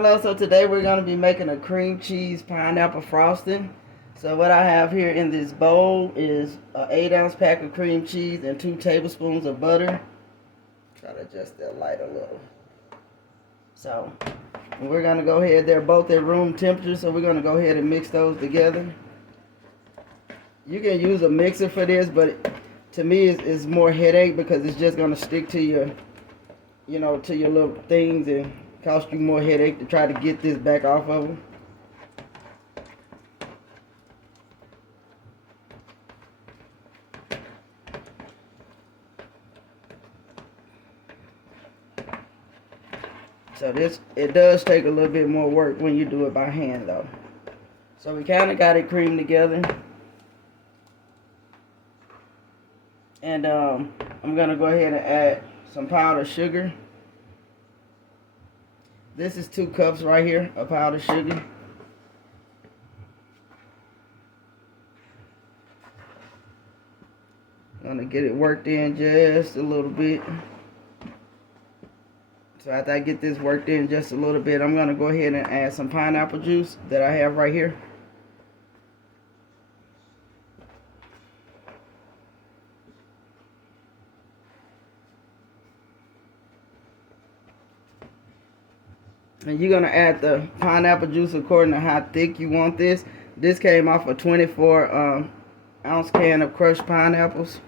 Hello, so today we're going to be making a cream cheese pineapple frosting. So what I have here in this bowl is an 8-ounce pack of cream cheese and 2 tablespoons of butter. Try to adjust that light a little. So we're going to go ahead, they're both at room temperature, so we're going to go ahead and mix those together. You can use a mixer for this, but to me it's more headache because it's just going to stick to your, to your little things and cost you more headache to try to get this back off of them. So it does take a little bit more work when you do it by hand though. So we kind of got it creamed together. And I'm going to go ahead and add some powdered sugar. This is 2 cups right here of powdered sugar. Gonna get it worked in just a little bit. So after I get this worked in just a little bit, I'm gonna go ahead and add some pineapple juice that I have right here. And you're going to add the pineapple juice according to how thick you want this. This came off a 24 ounce can of crushed pineapples.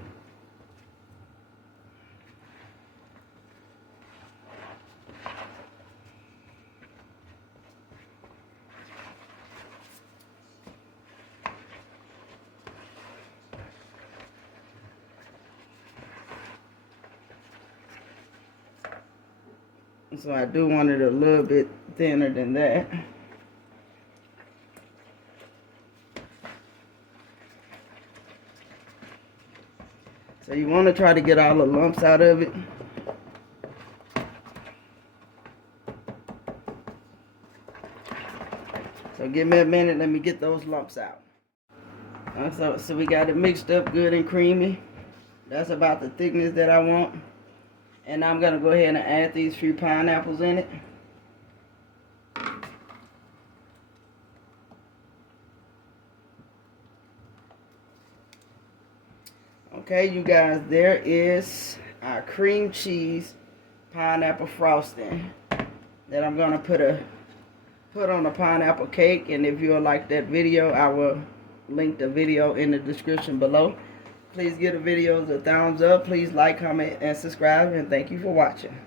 So I do want it a little bit thinner than that. So you want to try to get all the lumps out of it. So give me a minute, let me get those lumps out. So we got it mixed up good and creamy. That's about the thickness that I want. And I'm going to go ahead and add these few pineapples in it. Okay, you guys, there is our cream cheese pineapple frosting that I'm going to put on a pineapple cake. And if you like that video, I will link the video in the description below. Please give the videos a thumbs up. Please like, comment, and subscribe. And thank you for watching.